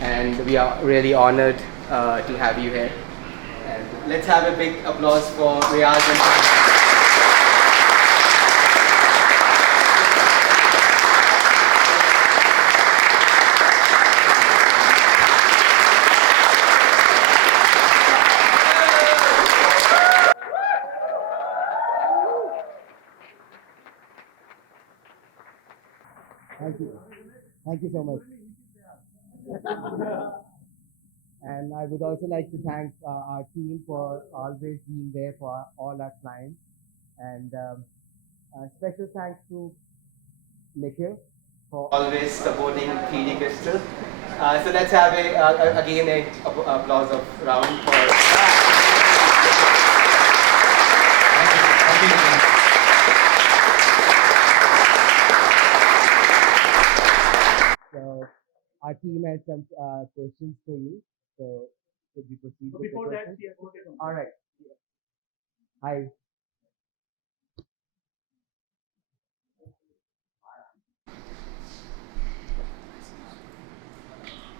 And we are really honored to have you here. And let's have a big applause for Riyaz and Thank you. Thank you so much. And I would also like to thank our team for always being there for all our clients. And special thanks to Nikhil for always supporting 3D Crystal. So let's have again a applause of round for. So our team has some questions for you. So could we proceed with the questions? All right. Hi.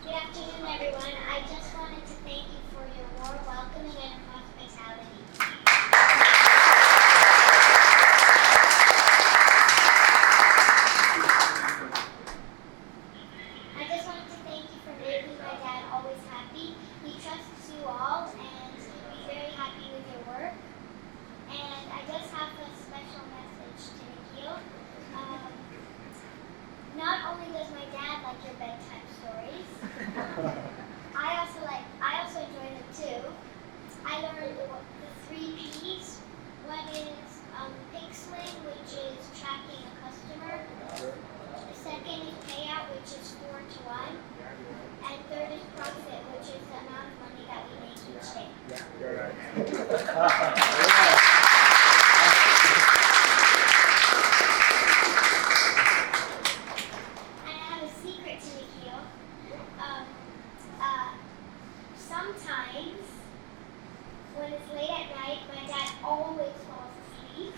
Good afternoon, everyone. I just wanted to thank you for your warm welcoming and hospitality. I just wanted to thank you for making my dad always happy. He trusts you all, and he'd be very happy with your work. And I just have a special message to Nikhil. Not only does my dad like your bedtime stories, I also enjoy them too. I learned the 3 P's. One is pixeling, which is tracking a customer. The second is payout, which is 4 to 1. And third is profit, which is the amount of money that we make each day. And I have a secret to Nikhil. Sometimes, when it's late at night, my dad always falls asleep.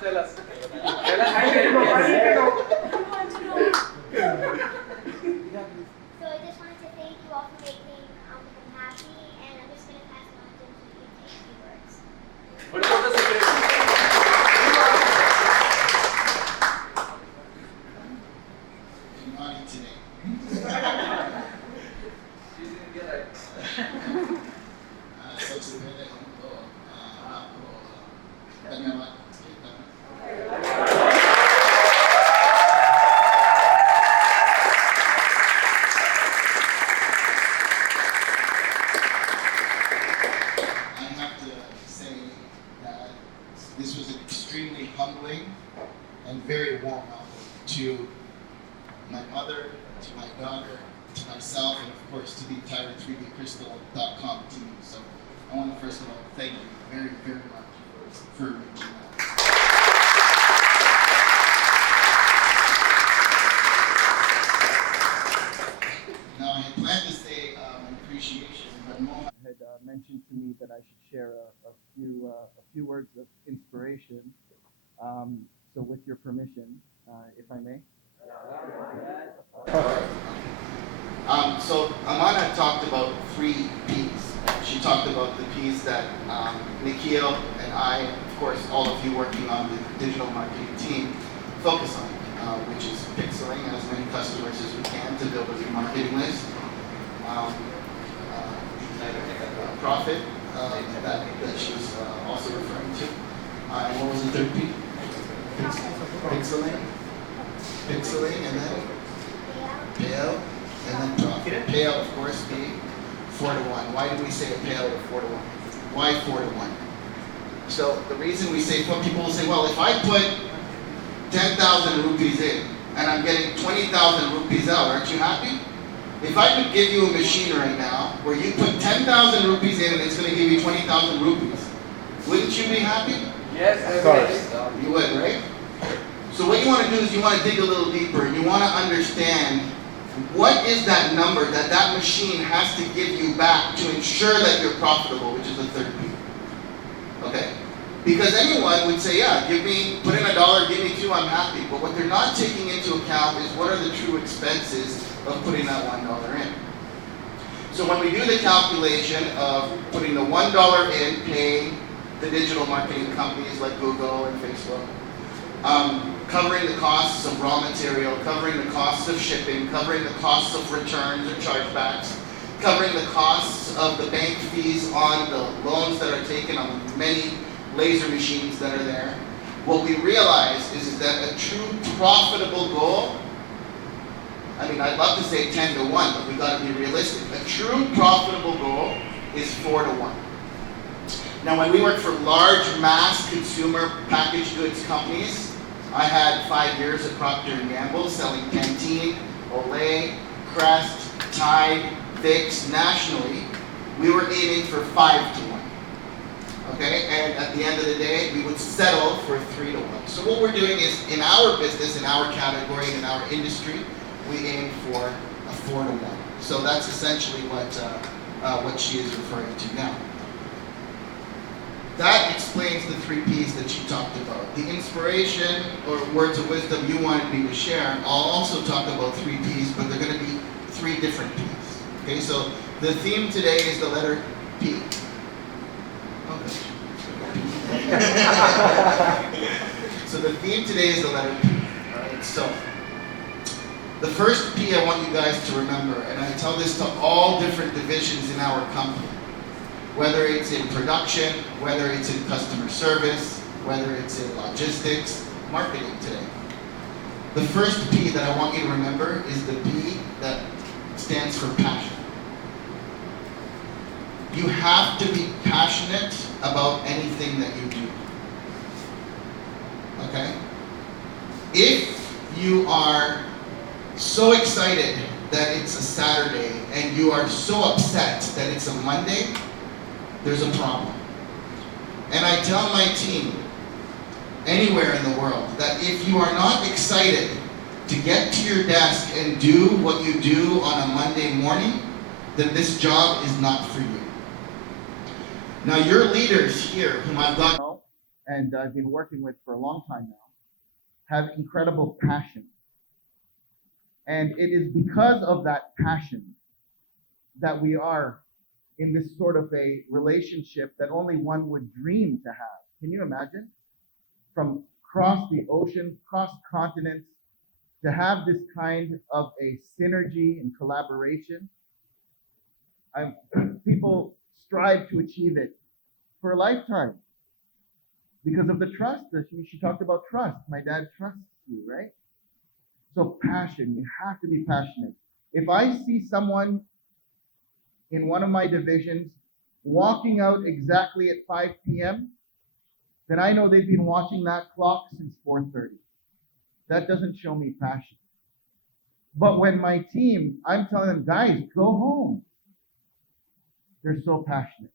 Tell us. So I just wanted to thank you all for making him happy, and I'm just going to pass it on to him so he can say a few words. What about the secret? Naughty today. सबसे पहले हमको आपको धन्यवाद देता हूँ। I have to say that this was an extremely humbling and very warm welcome to my mother, to my daughter, to myself, and of course to the entire 3dcrystal.com team. So I want to first of all thank you very, very much for doing that. Now I had planned to say an appreciation, but Mohammed had mentioned to me that I should share a few words of inspiration. So with your permission, if I may. So Amana talked about 3 P's. She talked about the P's that Nikhil and I, of course, all of you working on the digital marketing team, focus on, which is pixeling as many customers as we can to build a remarketing list. Profit that she was also referring to. third P? Pixeling. Pixeling, and then payout, and then profit. Payout, of course, being 4 to 1. Why do we say a payout of 4 to 1? Why 4 to 1? So the reason we say, some people will say, well, if I put 10,000 rupees in and I'm getting 20,000 rupees out, aren't you happy? If I could give you a machine right now where you put 10,000 rupees in and it's going to give you 20,000 rupees, wouldn't you be happy? Yes, Of course. You would, right? So what you want to do is you want to dig a little deeper and you want to understand what is that number that that machine has to give you back to ensure that you're profitable, which is the third P. Okay? Because anyone would say, yeah, put in $1, give me 2, I'm happy. But what they're not taking into account is what are the true expenses of putting that $1 in. So when we do the calculation of putting the $1 in, paying the digital marketing companies like Google and Facebook, covering the costs of raw material, covering the costs of shipping, covering the costs of returns or chargebacks, covering the costs of the bank fees on the loans that are taken on many laser machines that are there. What we realize is that a true profitable goal, I mean, I'd love to say 10 to 1, but we've got to be realistic. A true profitable goal is 4 to 1. Now, when we work for large mass consumer packaged goods companies, I had 5 years at Procter & Gamble selling Pantene, Olay, Crest, Tide, Vicks nationally. We were aiming for 5 to 1. Okay, and at the end of the day, we would settle for 3 to 1. So what we're doing is, in our business, in our category, in our industry, we aim for a 4 to 1. So that's essentially what she is referring to now. That explains the 3 Ps that she talked about. The inspiration or words of wisdom you wanted me to share, I'll also talk about 3 Ps, but they're going to be 3 different Ps. Okay, so the theme today is the letter P. So the theme today is the letter P. Alright, so the first P I want you guys to remember, and I tell this to all different divisions in our company, whether it's in production, whether it's in customer service, whether it's in logistics, marketing today. The first P that I want you to remember is the P that stands for passion. You have to be passionate about anything that you do. Okay? If you are so excited that it's a Saturday and you are so upset that it's a Monday, there's a problem. And I tell my team, anywhere in the world, that if you are not excited to get to your desk and do what you do on a Monday morning, then this job is not for you. Now, your leaders here, whom I've got to know and I've been working with for a long time now, have incredible passion. And it is because of that passion that we are in this sort of a relationship that only one would dream to have. Can you imagine? From across the oceans, across continents, to have this kind of a synergy and collaboration. People strive to achieve it for a lifetime because of the trust. She talked about trust. My dad trusts you, right? So passion, you have to be passionate. If I see someone in one of my divisions walking out exactly at 5 p.m., then I know they've been watching that clock since 4:30. That doesn't show me passion. But when my team, I'm telling them, guys, go home. They're so passionate.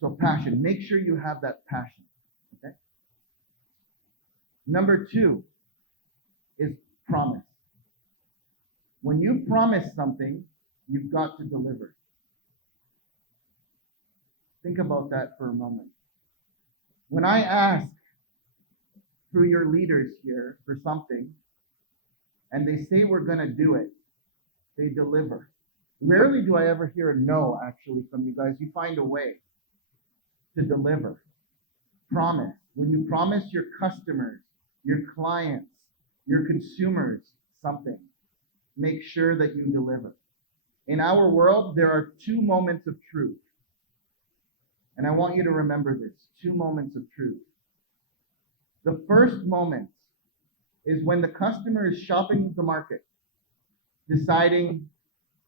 So passion, make sure you have that passion. Okay? Number 2 is promise. When you promise something, you've got to deliver. Think about that for a moment. When I ask through your leaders here for something, and they say we're going to do it, they deliver. Rarely do I ever hear a no, actually, from you guys. You find a way to deliver. Promise. When you promise your customers, your clients, your consumers something, make sure that you deliver. In our world, there are 2 moments of truth. And I want you to remember this, 2 moments of truth. The first moment is when the customer is shopping the market, deciding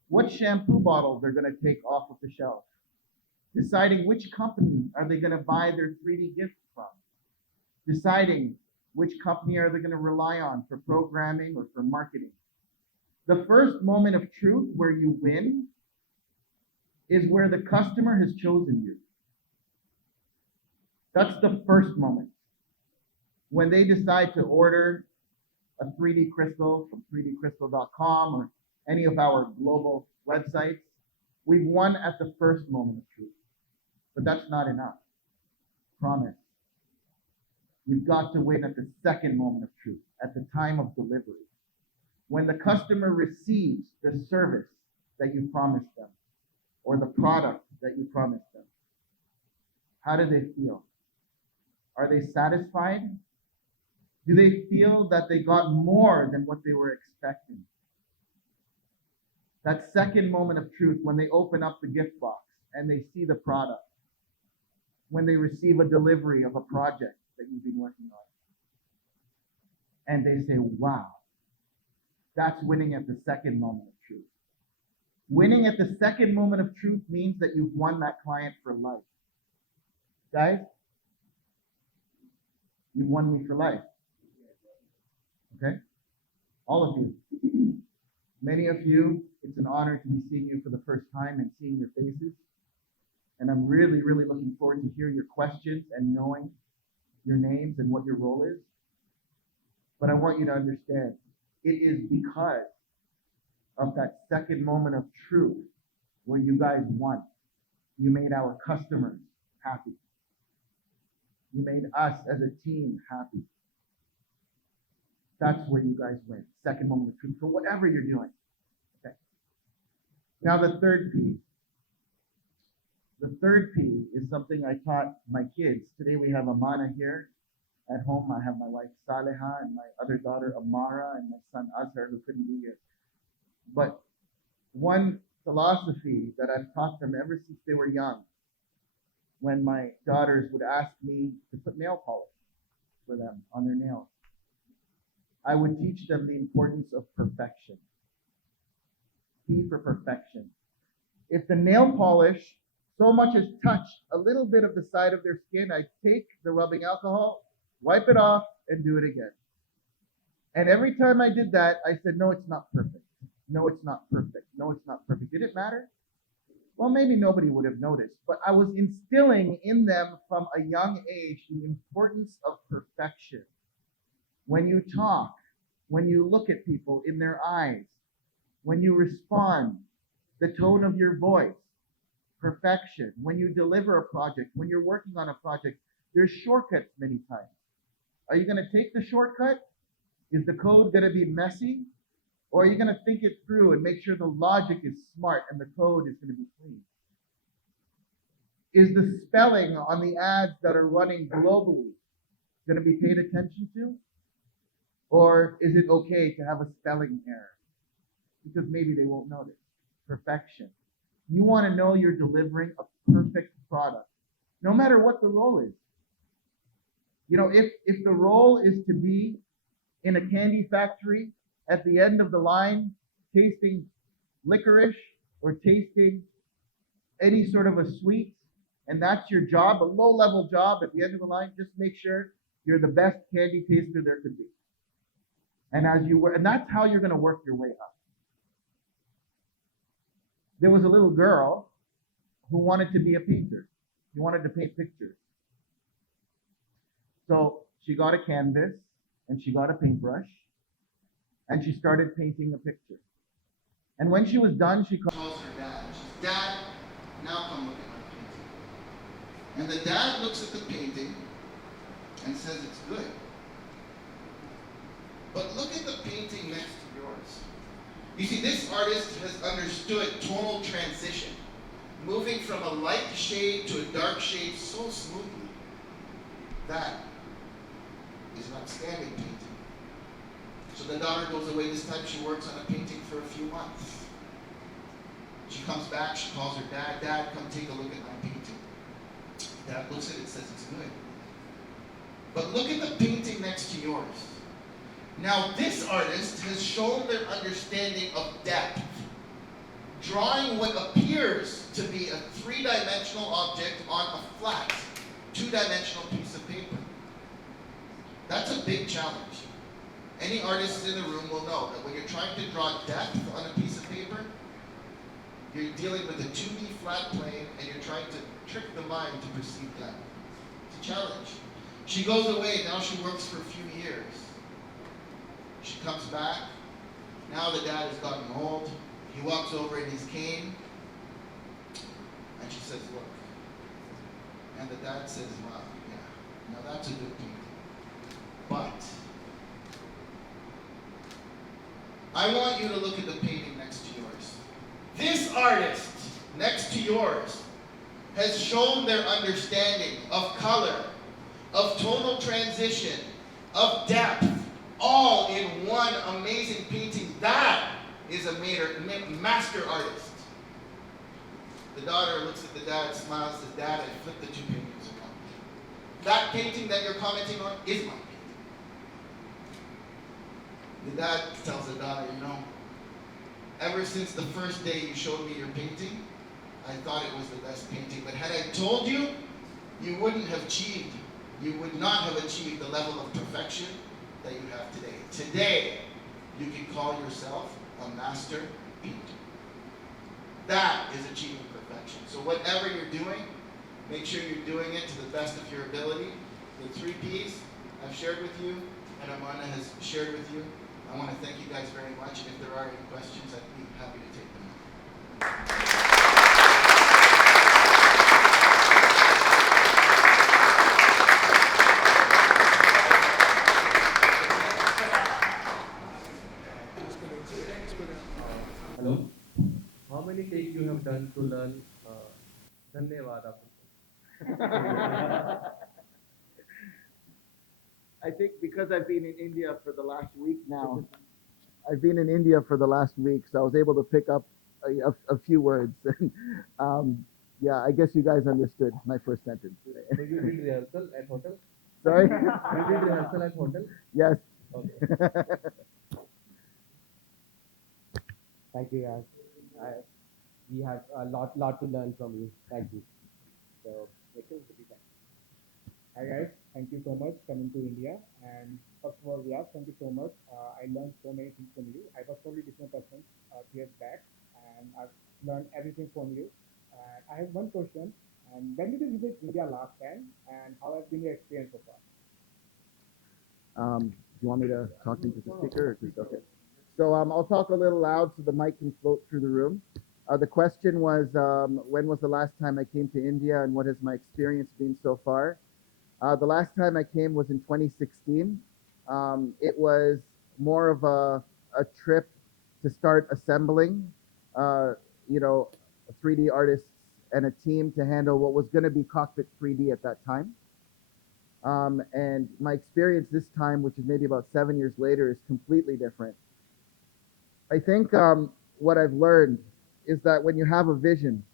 what shampoo bottle they're going to take off of the shelf, deciding which company are they going to buy their 3D gift from, deciding which company are they going to rely on for programming or for marketing. The first moment of truth where you win is where the customer has chosen you. That's the first moment. When they decide to order a 3D crystal from 3dcrystal.com or any of our global websites, we've won at the first moment of truth. But that's not enough. Promise. You've got to win at the second moment of truth, at the time of delivery. When the customer receives the service that you promised them, or the product that you promised them, how do they feel? Are they satisfied? Do they feel that they got more than what they were expecting? That second moment of truth, when they open up the gift box and they see the product, when they receive a delivery of a project that you've been working on, and they say, wow, that's winning at the second moment of truth. Winning at the second moment of truth means that you've won that client for life. Guys, you've won me for life. Okay? All of you. Many of you, it's an honor to be seeing you for the first time and seeing your faces. And I'm really, really looking forward to hear your questions and knowing your names and what your role is. But I want you to understand, it is because of that second moment of truth where you guys won. You made our customers happy. You made us as a team happy. That's where you guys win. Second moment of truth for whatever you're doing. Okay. Now the third P. The third P is something I taught my kids. Today we have Amana here at home. I have my wife Saleha and my other daughter Amara and my son Azhar who couldn't be here. But one philosophy that I've taught them ever since they were young, when my daughters would ask me to put nail polish for them on their nails, I would teach them the importance of perfection. P for perfection. If the nail polish so much as touched a little bit of the side of their skin, I'd take the rubbing alcohol, wipe it off, and do it again. And every time I did that, I said, no, it's not perfect. No, it's not perfect. No, it's not perfect. Did it matter? Well, maybe nobody would have noticed, but I was instilling in them from a young age the importance of perfection. When you talk, when you look at people in their eyes, when you respond, the tone of your voice, perfection. When you deliver a project, when you're working on a project, there's shortcuts many times. Are you going to take the shortcut? Is the code going to be messy? Or are you going to think it through and make sure the logic is smart and the code is going to be clean? Is the spelling on the ads that are running globally going to be paid attention to? Or is it okay to have a spelling error? Because maybe they won't notice. Perfection. You want to know you're delivering a perfect product, no matter what the role is. You know, if the role is to be in a candy factory at the end of the line, tasting licorice or tasting any sort of a sweet, and that's your job, a low-level job at the end of the line, just make sure you're the best candy taster there could be. And as you work, and that's how you're going to work your way up. There was a little girl who wanted to be a painter. She wanted to paint pictures. So she got a canvas and she got a paintbrush and she started painting a picture. And when she was done, she calls her dad. She says, Dad, now come look at my painting. And the dad looks at the painting and says it's good. But look at the painting next to yours. You see, this artist has understood tonal transition, moving from a light shade to a dark shade so smoothly. That is an outstanding painting. So the daughter goes away. This time she works on a painting for a few months. She comes back, she calls her dad. Dad, come take a look at my painting. Dad looks at it and says it's good. But look at the painting Now, this artist has shown their understanding of depth, drawing what appears to be a three-dimensional object on a flat, two-dimensional piece of paper. That's a big challenge. Any artists in the room will know that when you're trying to draw depth on a piece of paper, you're dealing with a 2D flat plane and you're trying to trick the mind to perceive depth. It's a challenge. She goes away, now she works for a few years. She comes back, now the dad has gotten old. He walks over in his cane, and she says, look. And the dad says, wow, yeah, now that's a good painting. But I want you to look at the painting next to yours. This artist next to yours has shown their understanding of color, of tonal transition, of depth, all in one amazing painting. That is a master artist. The daughter looks at the dad, smiles, says, Dad, I flipped the two paintings around. That painting that you're commenting on is my painting. The dad tells the daughter, you know, ever since the first day you showed me your painting, I thought it was the best painting. But had I told you, you wouldn't have achieved, you would not have achieved the level of perfection that you have today. Today, you can call yourself a master painter. That is achieving perfection. So whatever you're doing, make sure you're doing it to the best of your ability. The 3 Ps I've shared with you, and Amanda has shared with you. I want to thank you guys very much, and if there are any questions, I'd be happy to take them. Hello. How many takes you have done to learn Dhanyavad? I think because I've been in India for the last week now, so I was able to pick up a few words. Yeah, I guess you guys understood my first sentence. So you did rehearsal at hotel? Sorry? You did rehearsal at hotel? Yes. Okay. Thank you, guys. We have a lot to learn from you. Thank you. So, hi guys, thank you so much coming to India. And first of all, Riyaz, thank you so much. I learned so many things from you. I was totally different person 2 years back, and I've learned everything from you. And I have one question. And when did you visit India last time? And how has been your experience so far? Do you want me to talk into the speaker? Or just, okay. So I'll talk a little loud so the mic can float through the room. The question was, when was the last time I came to India and what has my experience been so far? The last time I came was in 2016. It was more of a trip to start assembling, 3D artists and a team to handle what was going to be Cockpit 3D at that time. And my experience this time, which is maybe about 7 years later, is completely different. I think what I've learned is that when you have a vision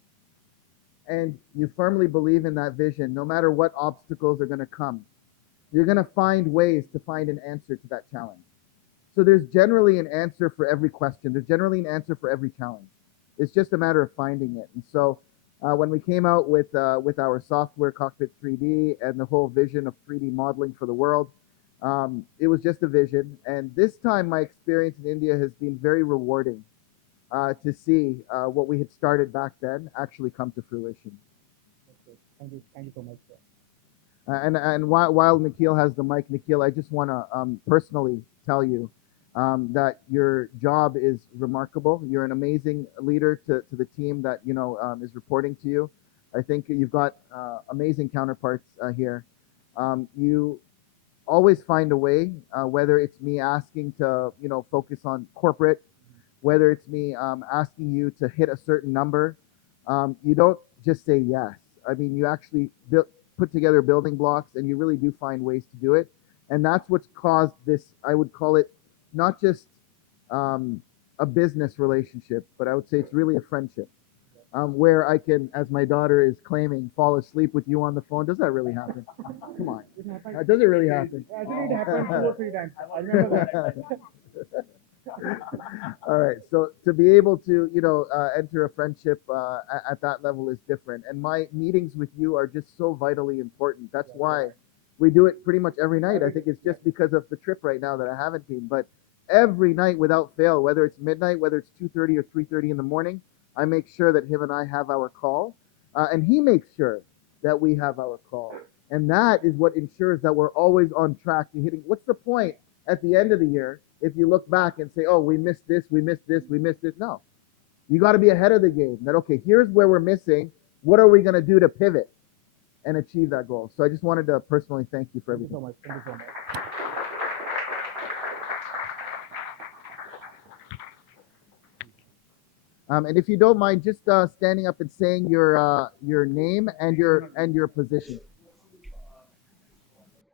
and you firmly believe in that vision, no matter what obstacles are going to come, you're going to find ways to find an answer to that challenge. So there's generally an answer for every question. There's generally an answer for every challenge. It's just a matter of finding it. And so when we came out with our software, Cockpit 3D, and the whole vision of 3D modeling for the world, it was just a vision. And this time, my experience in India has been very rewarding to see what we had started back then actually come to fruition. Okay. Thank you so much, sir. And while Nikhil has the mic, Nikhil, I just want to personally tell you that your job is remarkable. You're an amazing leader to the team that is reporting to you. I think you've got amazing counterparts here. You always find a way, whether it's me asking to focus on corporate, whether it's me asking you to hit a certain number. You don't just say yes. I mean, you actually put together building blocks, and you really do find ways to do it. And that's what's caused this, I would call it, not just a business relationship, but I would say it's really a friendship, where I can, as my daughter is claiming, fall asleep with you on the phone. Does that really happen? Come on. Does it really happen? Actually, it happened 2 or 3 times. I remember that. All right. So to be able to, enter a friendship at that level is different. And my meetings with you are just so vitally important. That's why we do it pretty much every night. I think it's just because of the trip right now that I haven't been. But every night without fail, whether it's midnight, whether it's 2:30 or 3:30 in the morning, I make sure that him and I have our call. And he makes sure that we have our call. And that is what ensures that we're always on track to hitting. What's the point at the end of the year if you look back and say, oh, we missed this, we missed this, we missed this? No. You got to be ahead of the game. That, okay, here's where we're missing. What are we going to do to pivot and achieve that goal? So I just wanted to personally thank you for Thank you everything. so much. Thank you so much. And if you don't mind, just standing up and saying your name and your position.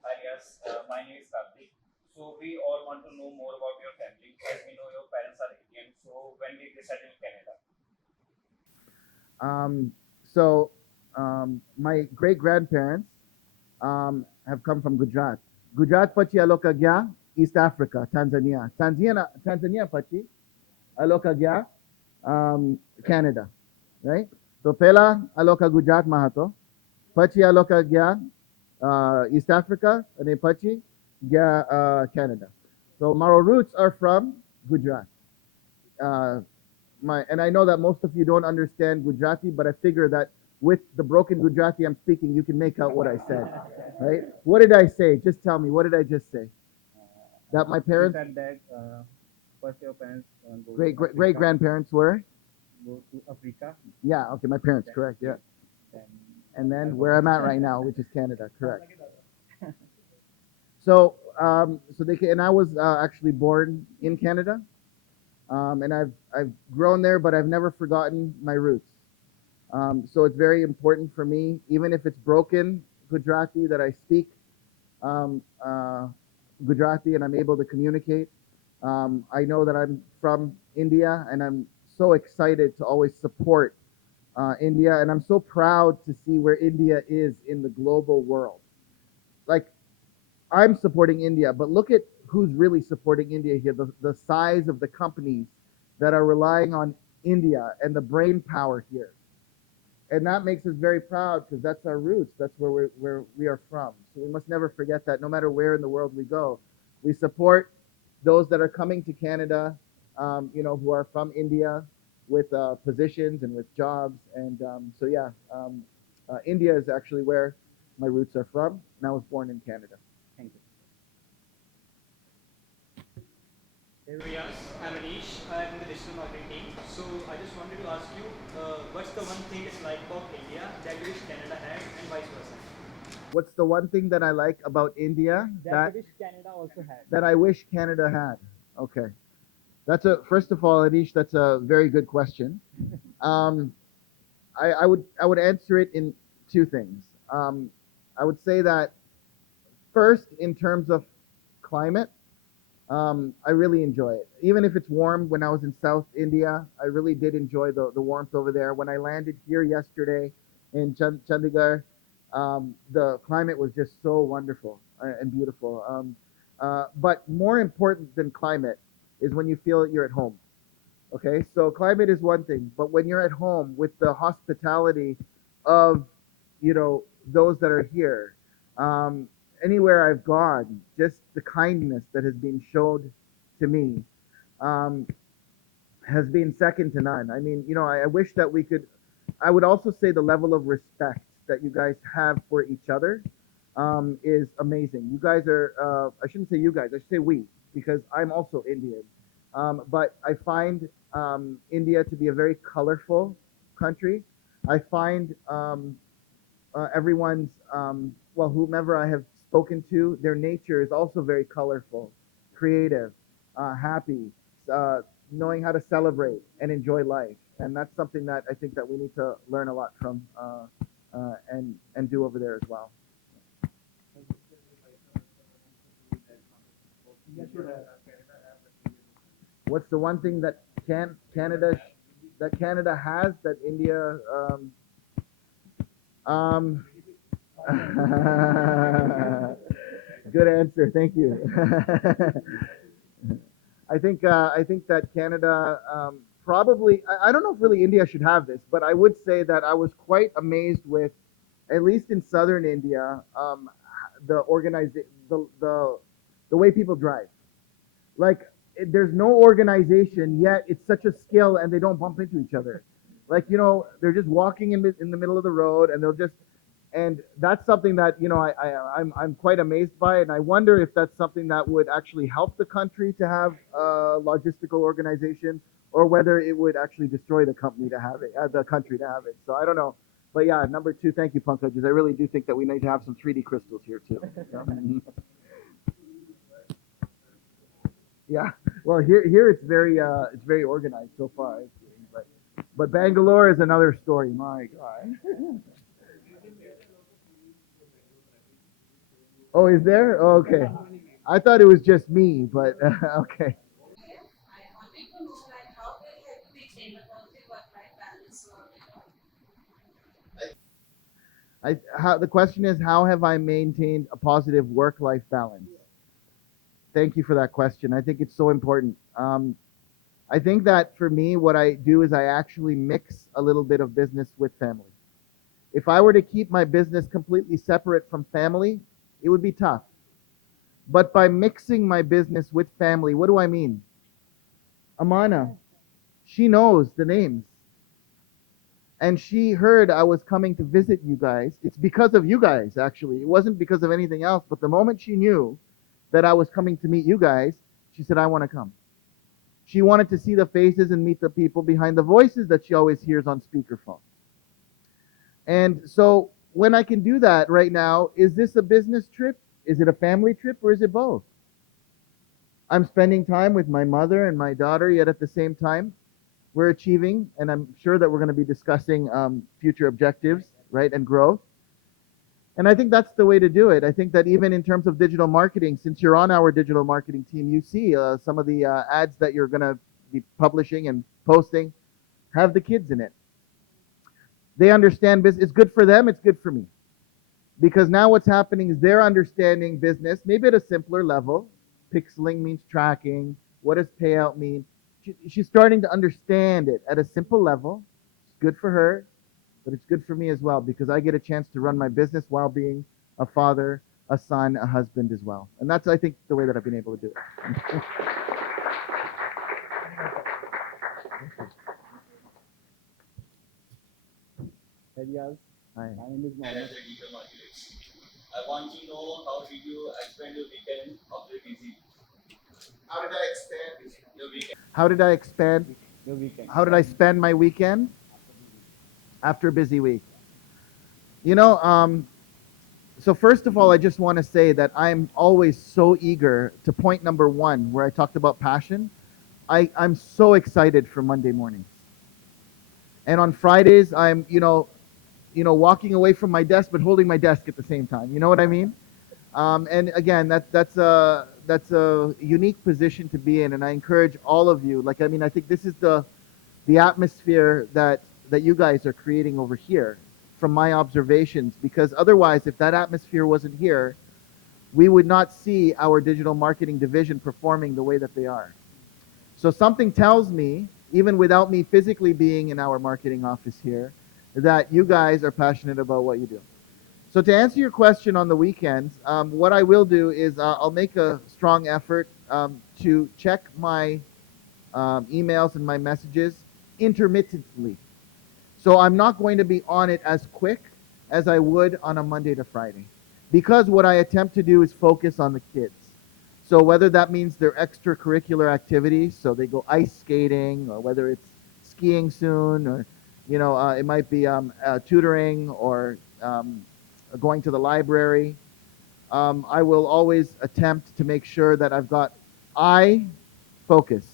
Hi, yes. My name is Karthik. So we all want to know more about your family. As we know, your parents are Indian. So when did they settle in Canada? My great grandparents have come from Gujarat. Gujarat pachi aloka gya East Africa, Tanzania. Tanzania pachi aloka gya Canada, right? So pela aloka Gujarat mahato, pachi aloka gya East Africa, and pachi gya Canada. So Maro roots are from Gujarat. And I know that most of you don't understand Gujarati, but I figure that with the broken Gujarati I'm speaking, you can make out what I said, right? What did I say? Just tell me. What did I just say? That my parents, You said that first your parents go great to Africa, great grandparents were, go to Africa, yeah, okay, my parents, correct, yeah. then And then where I'm at right now, which is Canada, correct. So and I was actually born in Canada, and I've grown there, but I've never forgotten my roots. So it's very important for me, even if it's broken Gujarati, that I speak um, uh, Gujarati and I'm able to communicate. I know that I'm from India, and I'm so excited to always support India, and I'm so proud to see where India is in the global world. Like, I'm supporting India, but look at who's really supporting India here. The size of the companies that are relying on India and the brain power here. And that makes us very proud because that's our roots. That's where we are from. So we must never forget that no matter where in the world we go, we support those that are coming to Canada, who are from India with positions and with jobs. And India is actually where my roots are from, and I was born in Canada. thank you. Riyaz, I'm Anish. I'm in the digital marketing team. So I just wanted to ask you, what's the one thing it's like about India that you wish Canada had, and vice versa? What's the one thing that I like about India That British Canada also had. that I wish Canada had? Okay. First of all, Anish, that's a very good question. Um, I would answer it in two things. I would say that first, in terms of climate, I really enjoy it. Even if it's warm, when I was in South India, I really did enjoy the warmth over there. When I landed here yesterday in Chandigarh, the climate was just so wonderful and beautiful. But more important than climate is when you feel that you're at home. Okay, so climate is one thing, but when you're at home with the hospitality of, those that are here, anywhere I've gone, just the kindness that has been showed to me um, has been second to none. I mean, I wish that we could. I would also say the level of respect that you guys have for each other is amazing. You guys are. I shouldn't say you guys. I should say we, because I'm also Indian. But I find India to be a very colorful country. I find everyone's, whomever I have spoken to, their nature is also very colorful, creative, happy, uh, knowing how to celebrate and enjoy life. And that's something that I think that we need to learn a lot from and do over there as well. What's the one thing that Canada has that India Good answer. Thank you. I think that Canada probably I don't know if really India should have this, but I would say that I was quite amazed with at least in southern India the organized the way people drive. Like there's no organization yet it's such a skill and they don't bump into each other. Like they're just walking in the middle of the road and they'll just and that's something that I'm quite amazed by, and I wonder if that's something that would actually help the country to have a logistical organization, or whether it would actually destroy the company to have it, the country to have it. So I don't know, but yeah, number two, thank you, Pankaj. I really do think that we need to have some 3D crystals here too. Yeah, well here it's very organized so far, but Bangalore is another story. My God. Oh, is there? Oh, okay. I thought it was just me, but okay. The question is, how have I maintained a positive work-life balance? Thank you for that question. I think it's so important. I think that for me, what I do is I actually mix a little bit of business with family. If I were to keep my business completely separate from family, it would be tough. But by mixing my business with family, what do I mean? Amana, she knows the names. And she heard I was coming to visit you guys. It's because of you guys, actually. It wasn't because of anything else. But the moment she knew that I was coming to meet you guys, she said, I want to come. She wanted to see the faces and meet the people behind the voices that she always hears on speakerphone. And so when I can do that right now, is this a business trip? Is it a family trip, or is it both? I'm spending time with my mother and my daughter, yet at the same time, we're achieving, and I'm sure that we're going to be discussing future objectives, right, and growth. And I think that's the way to do it. I think that even in terms of digital marketing, since you're on our digital marketing team, you see some of the ads that you're going to be publishing and posting have the kids in it. They understand business. It's good for them. It's good for me. Because now what's happening is they're understanding business, maybe at a simpler level. Pixeling means tracking. What does payout mean? She's starting to understand it at a simple level. It's good for her, but it's good for me as well, because I get a chance to run my business while being a father, a son, a husband as well. And that's, I think, the way that I've been able to do it. Riyaz, Hi. my name is Mohammed. I want to know how did you expand your weekend after busy? How did I expand Your weekend. How did I expand? Your weekend. How did I spend my weekend after a busy week? You know, so first of all, I just want to say that I'm always so eager to point number one, where I talked about passion. I'm so excited for Monday mornings. And on Fridays, I'm, walking away from my desk, but holding my desk at the same time. You know what I mean? And again, that's a unique position to be in, and I encourage all of you. Like, I mean, I think this is the atmosphere that you guys are creating over here, from my observations. Because otherwise, if that atmosphere wasn't here, we would not see our digital marketing division performing the way that they are. So something tells me, even without me physically being in our marketing office here, that you guys are passionate about what you do. So to answer your question on the weekends, what I will do is I'll make a strong effort to check my emails and my messages intermittently. So I'm not going to be on it as quick as I would on a Monday to Friday, because what I attempt to do is focus on the kids. So whether that means their extracurricular activities, so they go ice skating, or whether it's skiing soon, or it might be tutoring, or going to the library. I will always attempt to make sure that I've got eye focus,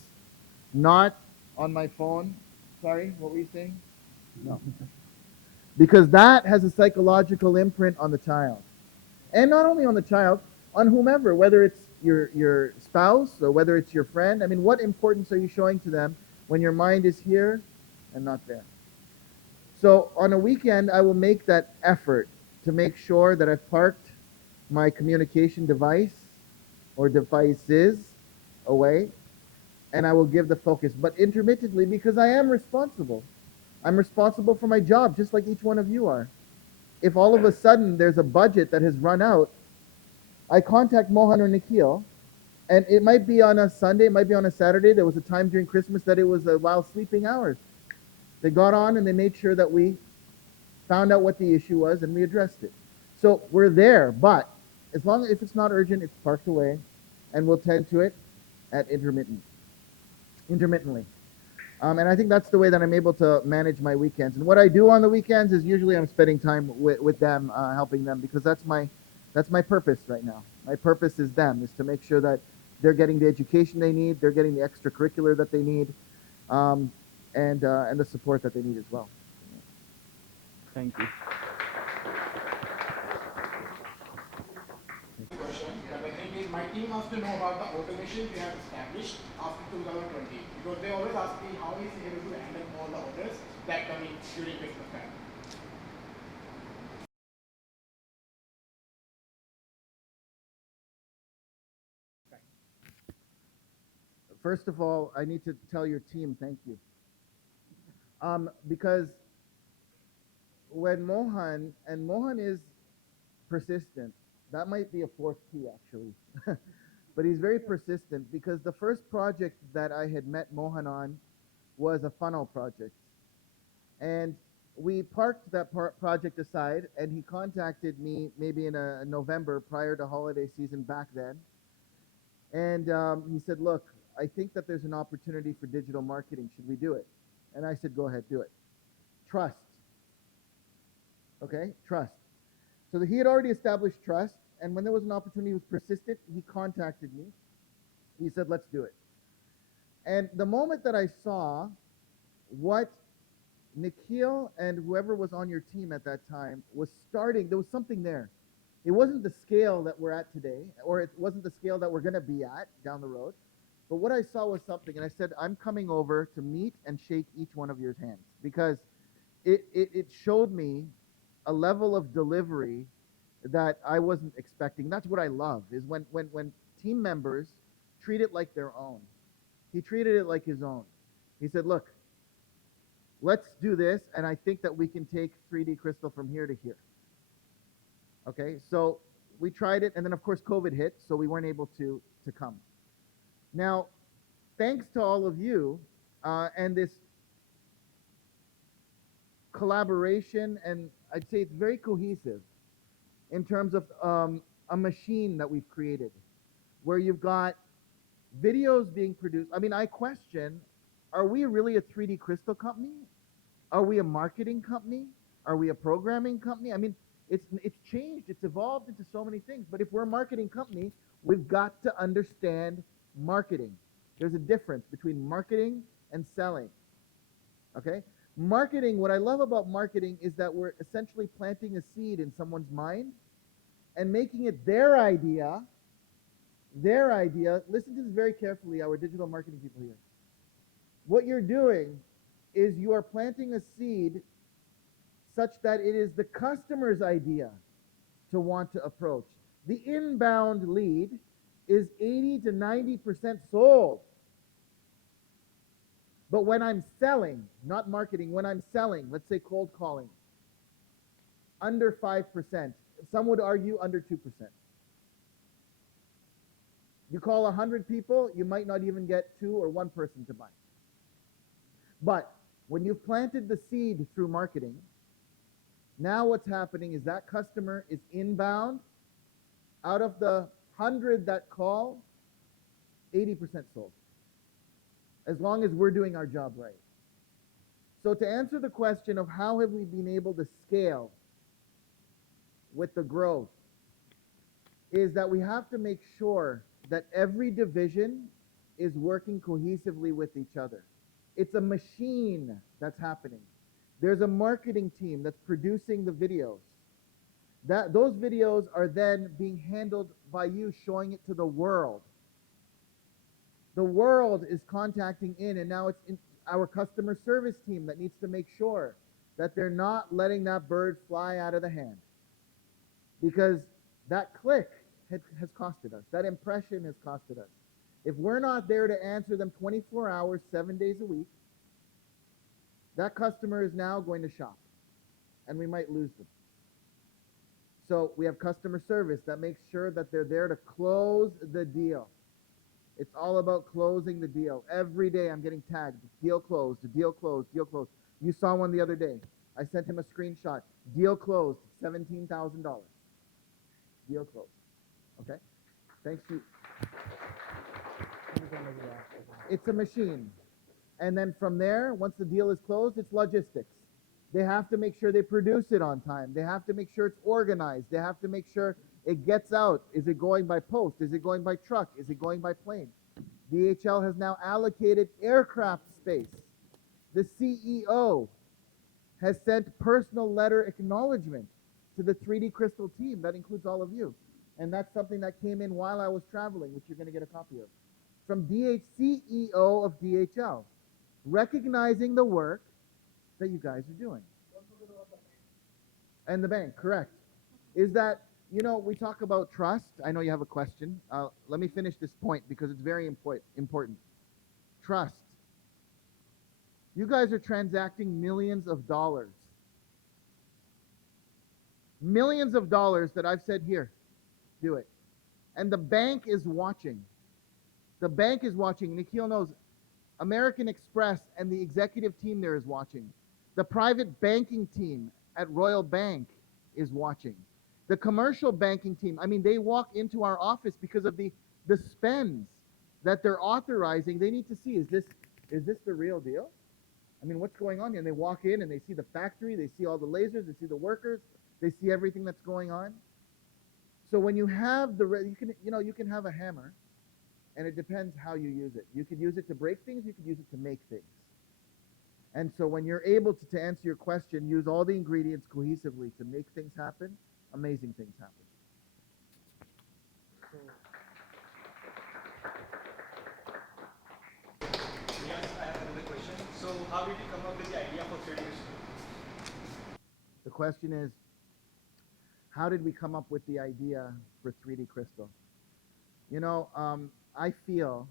not on my phone. Sorry, what were you saying? No. Because that has a psychological imprint on the child. And not only on the child, on whomever, whether it's your spouse or whether it's your friend. I mean, what importance are you showing to them when your mind is here and not there? So on a weekend, I will make that effort to make sure that I've parked my communication device or devices away, and I will give the focus, but intermittently, because I am responsible. I'm responsible for my job, just like each one of you are. If all of a sudden there's a budget that has run out, I contact Mohan or Nikhil, and it might be on a Sunday, it might be on a Saturday. There was a time during Christmas that it was while sleeping hours. They got on and they made sure that we found out what the issue was and we addressed it. So we're there, but as long as if it's not urgent, it's parked away, and we'll tend to it at intermittently. And I think that's the way that I'm able to manage my weekends. And what I do on the weekends is usually I'm spending time with them, helping them, because that's my purpose right now. My purpose is them, is to make sure that they're getting the education they need, they're getting the extracurricular that they need, and the support that they need as well. Thank you. Question, but the thing is, my team wants to know about the automation we have established after 2020, because they always ask me how is he able to handle all the orders that come in during Christmas time. First of all, I need to tell your team thank you. Because when Mohan is persistent, that might be a fourth key actually. But he's very persistent, because the first project that I had met Mohan on was a funnel project. And we parked that project aside, and he contacted me maybe in November prior to holiday season back then. And he said, look, I think that there's an opportunity for digital marketing. Should we do it? And I said, go ahead, do it. Trust. Okay? Trust. So he had already established trust, and when there was an opportunity, he was persistent. He contacted me. He said, let's do it. And the moment that I saw what Nikhil and whoever was on your team at that time was starting, there was something there. It wasn't the scale that we're at today, or it wasn't the scale that we're going to be at down the road. But what I saw was something, and I said, I'm coming over to meet and shake each one of your hands, because it showed me a level of delivery that I wasn't expecting. That's what I love, is when team members treat it like their own. He treated it like his own. He said, look, let's do this, and I think that we can take 3D Crystal from here to here. Okay, so we tried it, and then of course COVID hit, so we weren't able to come. Now, thanks to all of you and this collaboration, and I'd say it's very cohesive in terms of a machine that we've created, where you've got videos being produced. I mean, I question, are we really a 3D Crystal company? Are we a marketing company? Are we a programming company? I mean, it's changed, it's evolved into so many things. But if we're a marketing company, we've got to understand marketing. There's a difference between marketing and selling. Okay? Marketing, what I love about marketing is that we're essentially planting a seed in someone's mind and making it their idea. Listen to this very carefully, our digital marketing people here. What you're doing is you are planting a seed such that it is the customer's idea to want to approach. The inbound lead is 80 to 90% sold. But when I'm selling, not marketing, when I'm selling, let's say cold calling, under 5%. Some would argue under 2%. You call 100 people, you might not even get 2 or 1 person to buy. But when you've planted the seed through marketing, now what's happening is that customer is inbound. Out of the 100 that call, 80% sold. As long as we're doing our job right. So to answer the question of how have we been able to scale with the growth, is that we have to make sure that every division is working cohesively with each other. It's a machine that's happening. There's a marketing team that's producing the videos. Those videos are then being handled by you, showing it to the world. The world is contacting in, and now it's in our customer service team that needs to make sure that they're not letting that bird fly out of the hand. Because That click has costed us. That impression has costed us. If we're not there to answer them 24 hours, 7 days a week, that customer is now going to shop, and we might lose them. So we have customer service that makes sure that they're there to close the deal. It's all about closing the deal. Every day I'm getting tagged, deal closed, deal closed, deal closed. You saw one the other day. I sent him a screenshot. Deal closed, $17,000. Deal closed. Okay? Thanks to It's a machine. And then from there, once the deal is closed, it's logistics. They have to make sure they produce it on time. They have to make sure it's organized. They have to make sure it gets out. Is it going by post? Is it going by truck? Is it going by plane? DHL has now allocated aircraft space. The CEO has sent personal letter acknowledgement to the 3D Crystal team. That includes all of you. And that's something that came in while I was traveling, which you're going to get a copy of. From CEO of DHL, recognizing the work that you guys are doing. And the bank, correct. Is that, we talk about trust. I know you have a question. Let me finish this point because it's very important. Trust. You guys are transacting millions of dollars. Millions of dollars that I've said, here, do it. And the bank is watching. The bank is watching. Nikhil knows American Express and the executive team there is watching. The private banking team at Royal Bank is watching. The commercial banking team, they walk into our office because of the spends that they're authorizing. They need to see, is this the real deal? What's going on here? And they walk in and they see the factory, they see all the lasers, they see the workers, they see everything that's going on. So when you have you can have a hammer, and it depends how you use it. You could use it to break things, you could use it to make things. And so when you're able to answer your question, use all the ingredients cohesively to make things happen, amazing things happen. Yes, I have another question. So how did you come up with the idea for 3D Crystal? The question is, how did we come up with the idea for 3D Crystal? I feel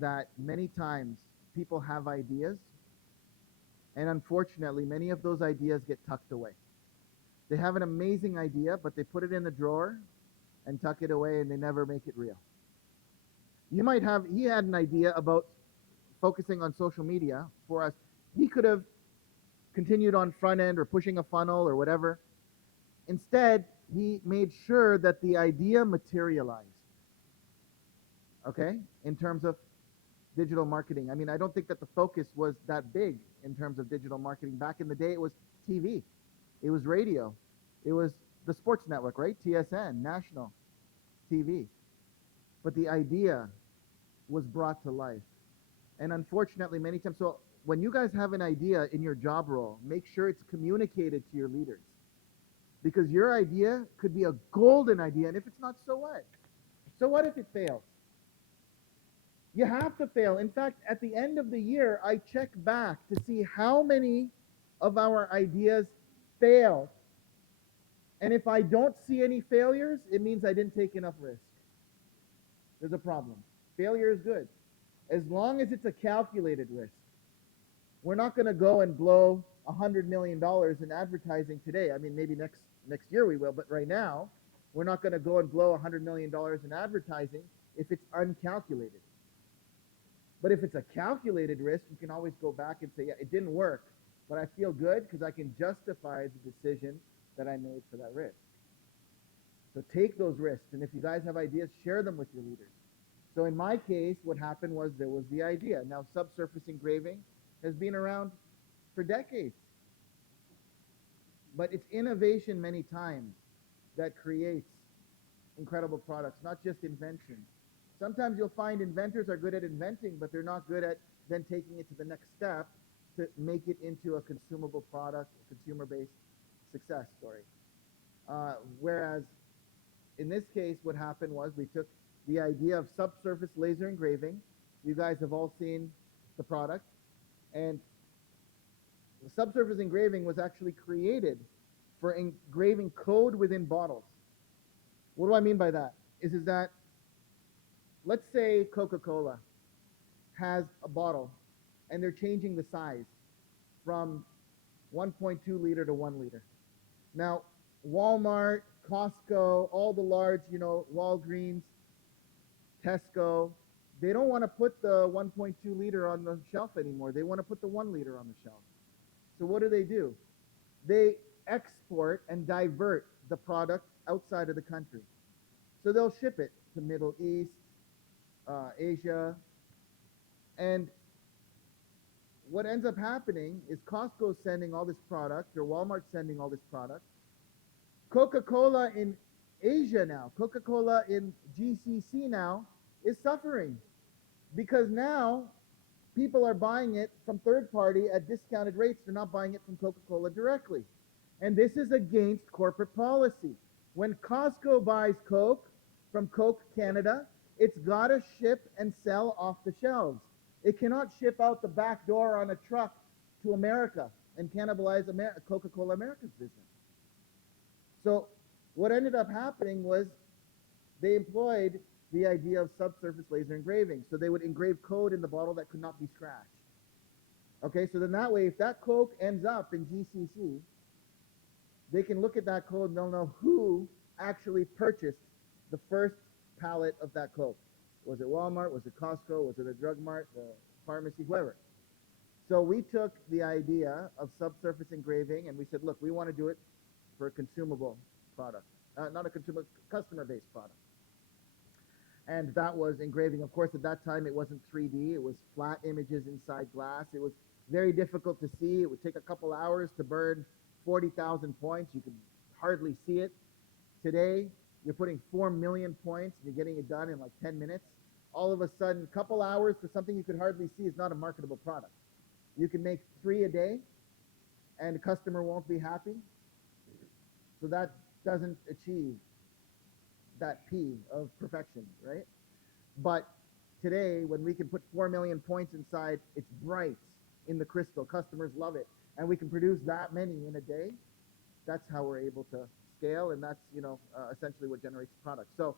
that many times people have ideas, and unfortunately, many of those ideas get tucked away. They have an amazing idea, but they put it in the drawer and tuck it away, and they never make it real. He had an idea about focusing on social media for us. He could have continued on front end or pushing a funnel or whatever. Instead, he made sure that the idea materialized. Okay? In terms of digital marketing. I don't think that the focus was that big in terms of digital marketing. Back in the day, it was TV. It was radio. It was the sports network, right? TSN, national TV. But the idea was brought to life. And unfortunately, many times, so when you guys have an idea in your job role, make sure it's communicated to your leaders. Because your idea could be a golden idea, and if it's not, so what? So what if it fails? You have to fail. In fact, at the end of the year, I check back to see how many of our ideas failed. And if I don't see any failures, it means I didn't take enough risk. There's a problem. Failure is good, as long as it's a calculated risk. We're not going to go and blow $100 million in advertising today. Maybe next year we will, but right now, we're not going to go and blow $100 million in advertising if it's uncalculated. But if it's a calculated risk, you can always go back and say, yeah, it didn't work, but I feel good because I can justify the decision that I made for that risk. So take those risks, and if you guys have ideas, share them with your leaders. So in my case, what happened was there was the idea. Now, subsurface engraving has been around for decades. But it's innovation many times that creates incredible products, not just invention. Sometimes you'll find inventors are good at inventing, but they're not good at then taking it to the next step to make it into a consumable product, a consumer-based success story. Whereas in this case, what happened was we took the idea of subsurface laser engraving. You guys have all seen the product. And the subsurface engraving was actually created for engraving code within bottles. What do I mean by that? Is that, let's say Coca-Cola has a bottle and they're changing the size from 1.2 liter to 1 liter. Now, Walmart, Costco, all the large, Walgreens, Tesco, they don't want to put the 1.2 liter on the shelf anymore. They want to put the 1 liter on the shelf. So what do? They export and divert the product outside of the country. So they'll ship it to Middle East, Asia, and what ends up happening is Costco sending all this product, or Walmart sending all this product. Coca-Cola in Asia now, Coca-Cola in GCC now is suffering because now people are buying it from third party at discounted rates. They're not buying it from Coca-Cola directly. And this is against corporate policy. When Costco buys Coke from Coke Canada, it's got to ship and sell off the shelves. It cannot ship out the back door on a truck to America and cannibalize Coca-Cola America's business. So what ended up happening was they employed the idea of subsurface laser engraving. So they would engrave code in the bottle that could not be scratched. Okay, so then that way, if that Coke ends up in GCC, they can look at that code and they'll know who actually purchased the first pallet of that Coke. Was it Walmart? Was it Costco? Was it a drug mart, the pharmacy, whoever? So we took the idea of subsurface engraving and we said, look, we want to do it for a consumable product, not a customer-based product. And that was engraving. Of course, at that time, it wasn't 3D. It was flat images inside glass. It was very difficult to see. It would take a couple hours to burn 40,000 points. You could hardly see it. Today, you're putting 4 million points, and you're getting it done in like 10 minutes. All of a sudden, a couple hours for something you could hardly see is not a marketable product. You can make 3 a day, and the customer won't be happy. So that doesn't achieve that P of perfection, right? But today, when we can put 4 million points inside, it's bright in the crystal. Customers love it. And we can produce that many in a day. That's how we're able to scale, and that's, essentially what generates the product. So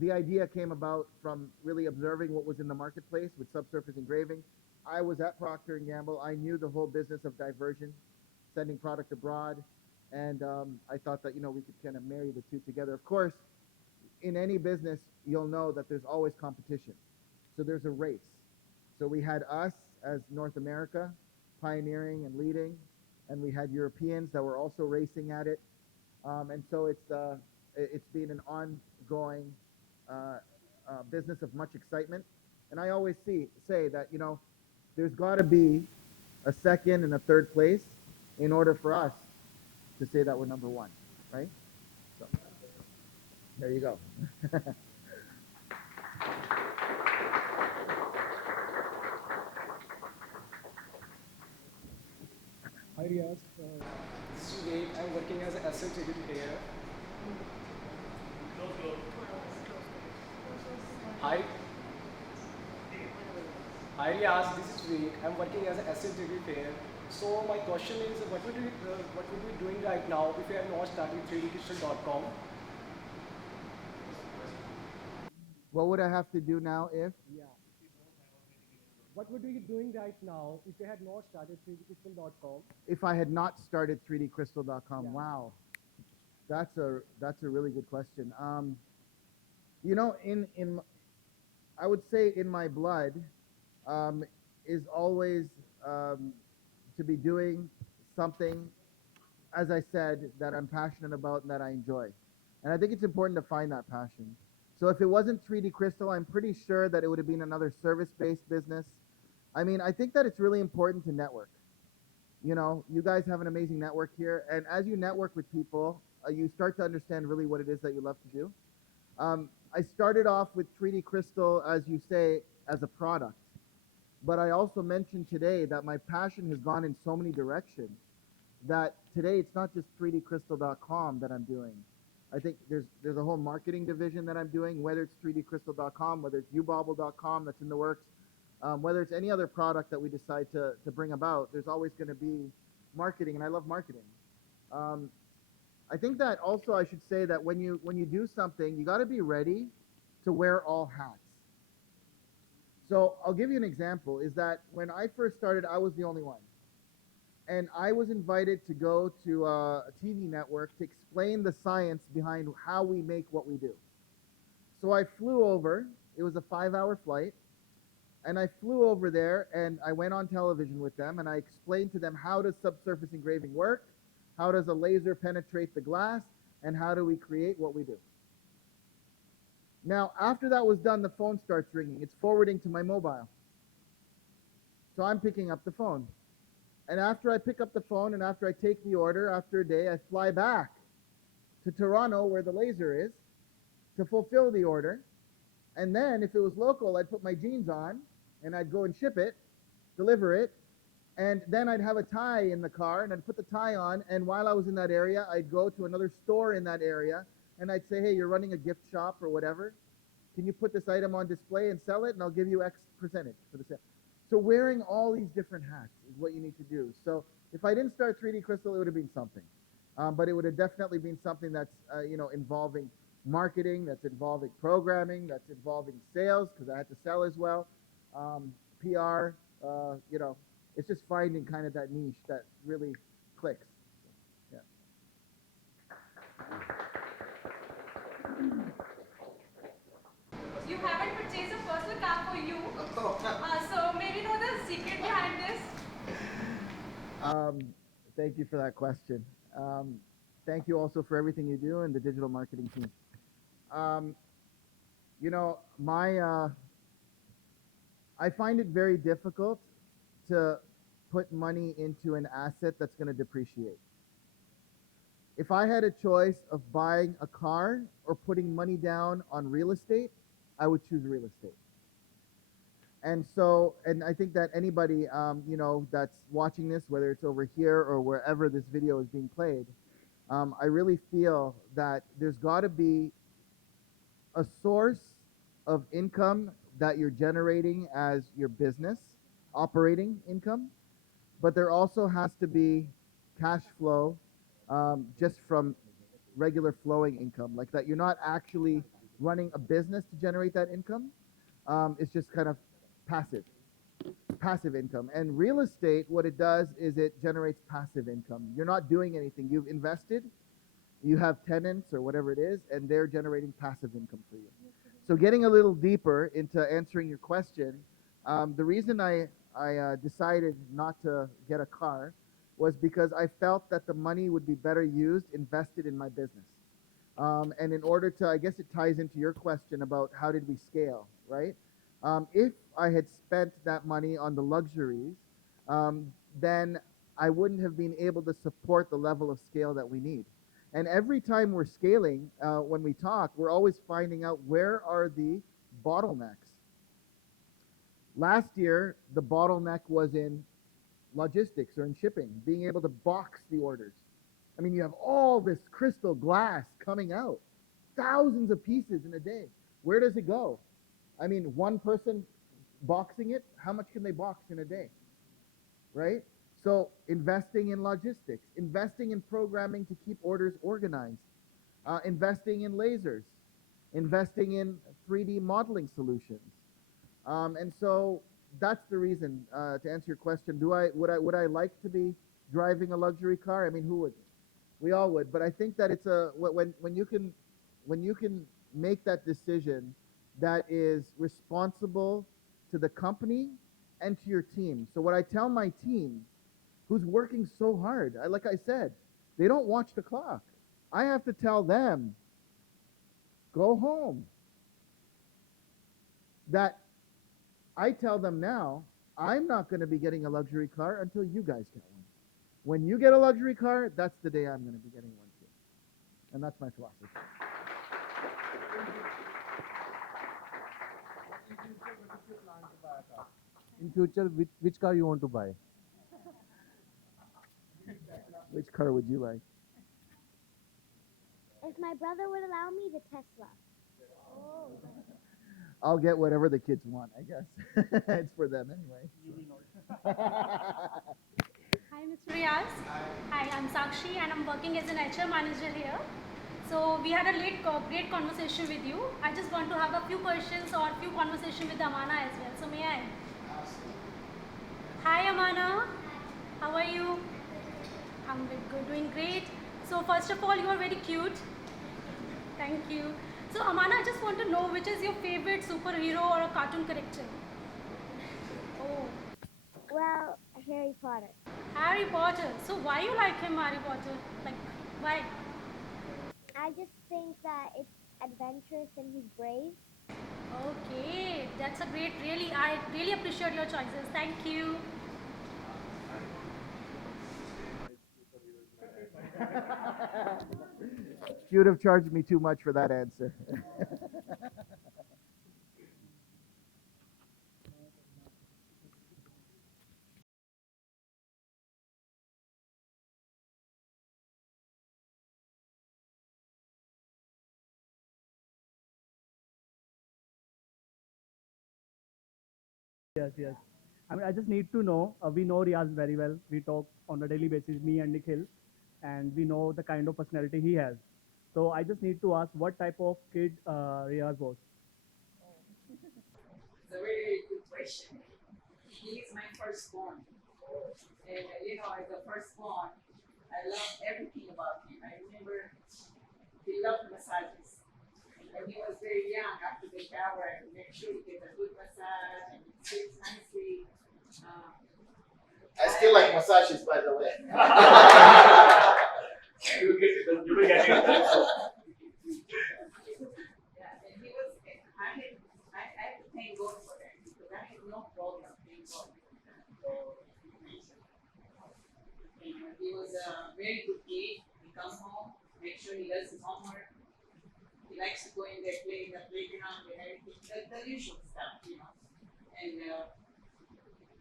the idea came about from really observing what was in the marketplace with subsurface engraving. I was at Procter & Gamble. I knew the whole business of diversion, sending product abroad. And I thought that, we could kind of marry the two together. Of course, in any business, you'll know that there's always competition. So there's a race. So we had us as North America pioneering and leading, and we had Europeans that were also racing at it. And so it's been an ongoing business of much excitement. And I always say that, there's got to be a second and a third place in order for us to say that we're number one, right? So there you go. Hi Riyaz, this is Vivek. I'm working as an asset educator. Hi. Hi Riyaz, this is Vivek. I'm working as an asset educator. So my question is, what would we be doing right now if we have not started 3dcrystal.com? What would I have to do now if? Yeah. What would we be doing right now if we had not started 3dcrystal.com? If I had not started 3dcrystal.com, Yeah. Wow, that's a really good question. In I would say in my blood is always to be doing something, as I said, that I'm passionate about and that I enjoy. And I think it's important to find that passion. So if it wasn't 3D Crystal, I'm pretty sure that it would have been another service-based business. I mean, I think that it's really important to network. You guys have an amazing network here. And as you network with people, you start to understand really what it is that you love to do. I started off with 3D Crystal, as you say, as a product. But I also mentioned today that my passion has gone in so many directions that today it's not just 3dcrystal.com that I'm doing. I think there's a whole marketing division that I'm doing, whether it's 3dcrystal.com, whether it's ubobble.com that's in the works, whether it's any other product that we decide to bring about, there's always going to be marketing, and I love marketing. I think that also I should say that when you do something, you got to be ready to wear all hats. So I'll give you an example. Is that when I first started, I was the only one, and I was invited to go to a TV network to explain the science behind how we make what we do. So I flew over. It was a 5-hour flight. And I flew over there and I went on television with them and I explained to them how does subsurface engraving work, how does a laser penetrate the glass, and how do we create what we do. Now, after that was done, the phone starts ringing. It's forwarding to my mobile. So I'm picking up the phone. And after I pick up the phone and after I take the order, after a day, I fly back to Toronto where the laser is to fulfill the order. And then if it was local, I'd put my jeans on and I'd go and ship it, deliver it, and then I'd have a tie in the car and I'd put the tie on, and while I was in that area, I'd go to another store in that area and I'd say, hey, you're running a gift shop or whatever. Can you put this item on display and sell it, and I'll give you X percentage for the sale. So wearing all these different hats is what you need to do. So if I didn't start 3D Crystal, it would have been something. But it would have definitely been something that's involving marketing, that's involving programming, that's involving sales, because I had to sell as well, PR, it's just finding kind of that niche that really clicks. Yeah. You haven't purchased a personal car for you, so maybe know the secret behind this? Thank you for that question. Thank you also for everything you do and the digital marketing team. I find it very difficult to put money into an asset that's going to depreciate. If I had a choice of buying a car or putting money down on real estate, I would choose real estate. And I think that anybody, that's watching this, whether it's over here or wherever this video is being played, I really feel that there's got to be a source of income that you're generating as your business, operating income, but there also has to be cash flow just from regular flowing income, like that you're not actually running a business to generate that income. It's just kind of passive income. And real estate, what it does is it generates passive income. You're not doing anything. You've invested, you have tenants or whatever it is, and they're generating passive income for you. So getting a little deeper into answering your question, the reason I decided not to get a car was because I felt that the money would be better used, invested in my business. And in order to, I guess it ties into your question about how did we scale, right? If I had spent that money on the luxuries, then I wouldn't have been able to support the level of scale that we need. And every time we're scaling, when we talk, we're always finding out where are the bottlenecks. Last year, the bottleneck was in logistics or in shipping, being able to box the orders. I mean, you have all this crystal glass coming out, thousands of pieces in a day. Where does it go? I mean, one person boxing it, how much can they box in a day, right? So investing in logistics, investing in programming to keep orders organized, investing in lasers, investing in 3D modeling solutions. And so that's the reason, to answer your question, would I like to be driving a luxury car? I mean, who wouldn't? We all would, but I think that it's when you can make that decision that is responsible to the company and to your team. So what I tell my team, who's working so hard, like I said, they don't watch the clock. I have to tell them, go home. That I tell them now, I'm not going to be getting a luxury car until you guys get one. When you get a luxury car, that's the day I'm going to be getting one too. And that's my philosophy. In future, which car you want to buy? Which car would you like? If my brother would allow me, the Tesla. Oh. I'll get whatever the kids want, I guess. It's for them anyway. Hi, Mr. Riyaz. Hi, I'm Sakshi and I'm working as an HR manager here. So we had a great conversation with you. I just want to have a few questions or a few conversation with Amana as well. So may I? Hi Amana, how are you? I'm doing great. So first of all, you are very cute. Thank you. So Amana, I just want to know which is your favorite superhero or a cartoon character? Oh, Well, Harry Potter. Harry Potter. So why you like him, Harry Potter? Like, why? I just think that it's adventurous and he's brave. Okay, that's a great, really, I really appreciate your choices. Thank you. You would have charged me too much for that answer. Yes, yes. I mean, I just need to know. We know Riyaz very well. We talk on a daily basis, me and Nikhil, and we know the kind of personality he has. So I just need to ask what type of kid Riyaz was. It's a very good question. He is my firstborn. And as a firstborn, I love everything about him. I remember he loved massages. When he was very young, after the shower, I would make sure he gets a good massage and he sleeps nicely. I still like massages, by the way. You will get it. Yeah, and he was. I have to thank God for that because I had no problem. Thank God. He was a very good kid. He comes home, make sure he does his homework. He likes to go in there, play in the playground and everything, the usual stuff. And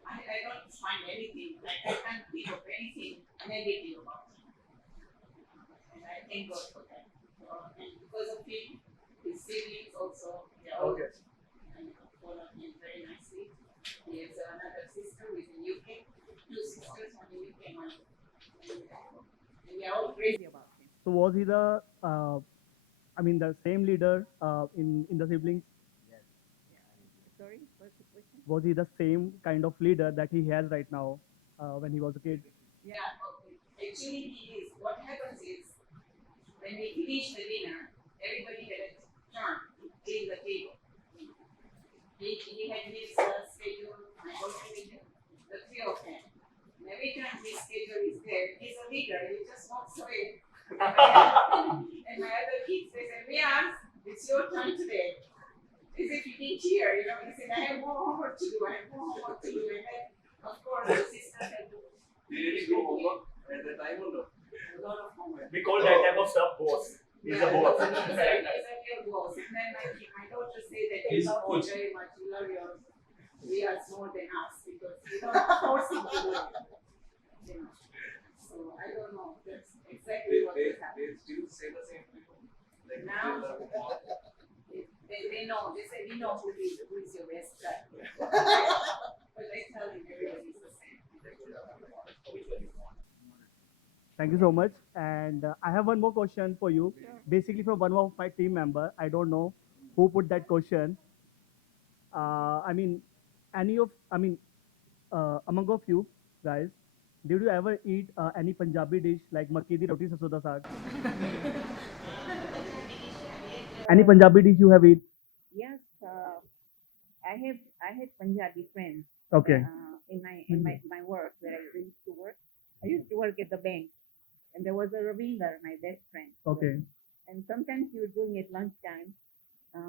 I don't find anything, like I can't think of anything negative about him. And I thank God for that. And because of him, his siblings also, they are all follow him very nicely. He has another sister who is in UK, two sisters, one in UK, one. And we are all crazy about him. So was he the, the same leader in the siblings? Sorry, what's the question? Was he the same kind of leader that he has right now when he was a kid? Yeah, okay. Actually, he is. What happens is, when we finish the dinner, everybody had a turn to clean the table. He had his schedule, my daughter with him, the three of them. And every time his schedule is there, he's a leader, he just walks away. And my other kids, they say, Riyaz, it's your turn today. As if you didn't hear, he said, I have more homework to do, I have more homework to do. And then, of course, the sister had to. Did he do homework at the time or no? A lot of homework. We call that type of stuff boss. He's a boss. He's a real boss. And then my daughter said that he loves you very much. You love your Riyaz more than us because you don't force him to do it. So I don't know. That's exactly what is happening. They still say the same people. Like Now, they know. They say we know who is your best friend. But I tell him everybody's the same. Thank you so much. And I have one more question for you. Sure. Basically, from one of my team member. I don't know who put that question. I mean, any of, I mean, among of you guys, did you ever eat any Punjabi dish like makki di roti sarson da saag? Any Punjabi dish you have eat? Yes, I had Punjabi friends. Okay. In my work where I used to work. I used to work at the bank, and there was a Ravinder, my best friend. Okay. And sometimes he would bring at lunchtime,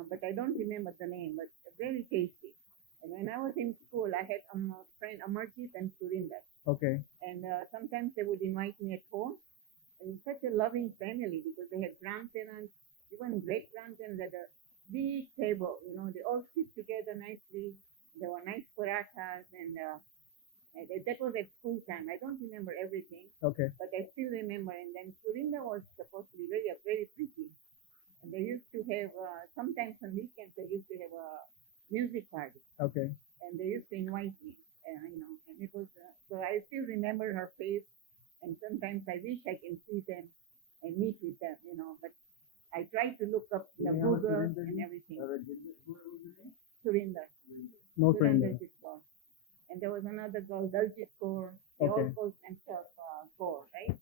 but I don't remember the name. But very tasty. And when I was in school, I had a friend Amarjit and Surinder. Okay. And sometimes they would invite me at home. And such a loving family because they had grandparents, even great grandparents at a big table. They all sit together nicely. There were nice parathas and that was at school time. I don't remember everything, Okay. but I still remember. And then Surinda was supposed to be very, very pretty. And they used to have, sometimes on weekends, they used to have a music party. Okay. And they used to invite me. and it was, so I still remember her face, and sometimes I wish I can see them and meet with them, but I try to look up the Google and everything. Surinder. No Surinder Surinder. is called. And there was another girl, Daljit Kaur. They all Okay. called themselves Kaur, right?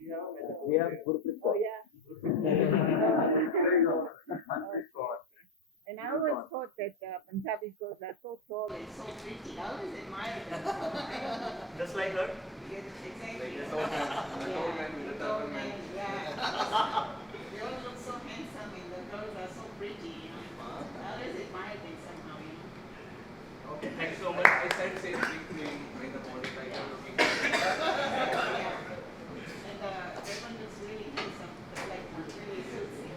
Yeah, Gurpreet Oh, yeah. And I always thought that Punjabi girls are so tall and so pretty. I always admired them. Just like her? Yes, exactly. Like the tall man, the tall man with the turban man. Yeah. They all look so handsome and the girls are so pretty, I always admired them somehow, Okay, Thank you so much. I said same thing to him in the morning, like I'm looking. Yeah. And everyone looks really handsome, like really suits him.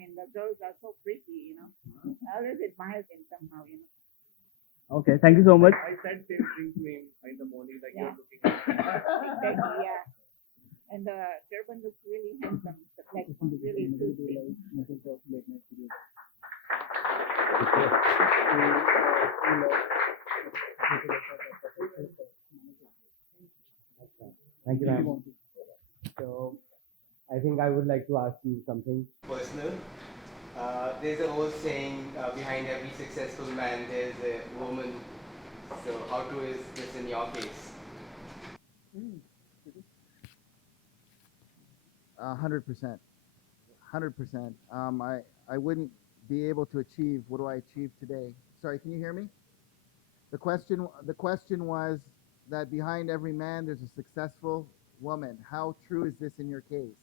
And the girls are so pretty, I always admire them somehow, Okay, thank you so much. I said same thing to him in the morning, like Yeah. you're looking at. Exactly, yeah. And the turban looks really handsome, like really suits him. Thank you, ma'am. So, I think I would like to ask you something. Personal. There's an old saying, behind every successful man there's a woman. So how true is this in your case? 100%. 100%. I wouldn't be able to achieve what do I achieve today. Sorry, can you hear me? The question was that behind every man there's a successful woman. How true is this in your case?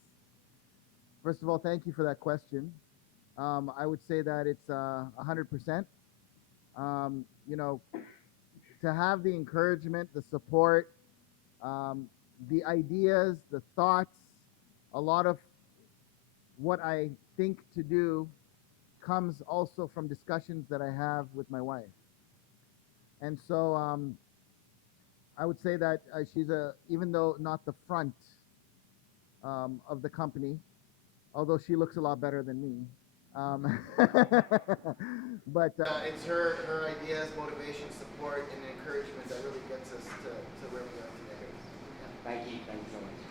First of all, thank you for that question. I would say that it's 100%. To have the encouragement, the support, the ideas, the thoughts, a lot of what I think to do comes also from discussions that I have with my wife. And so I would say that she's even though not the front of the company, although she looks a lot better than me. But it's her ideas, motivation, support, and encouragement that really gets us to where we are today. Thank you so much.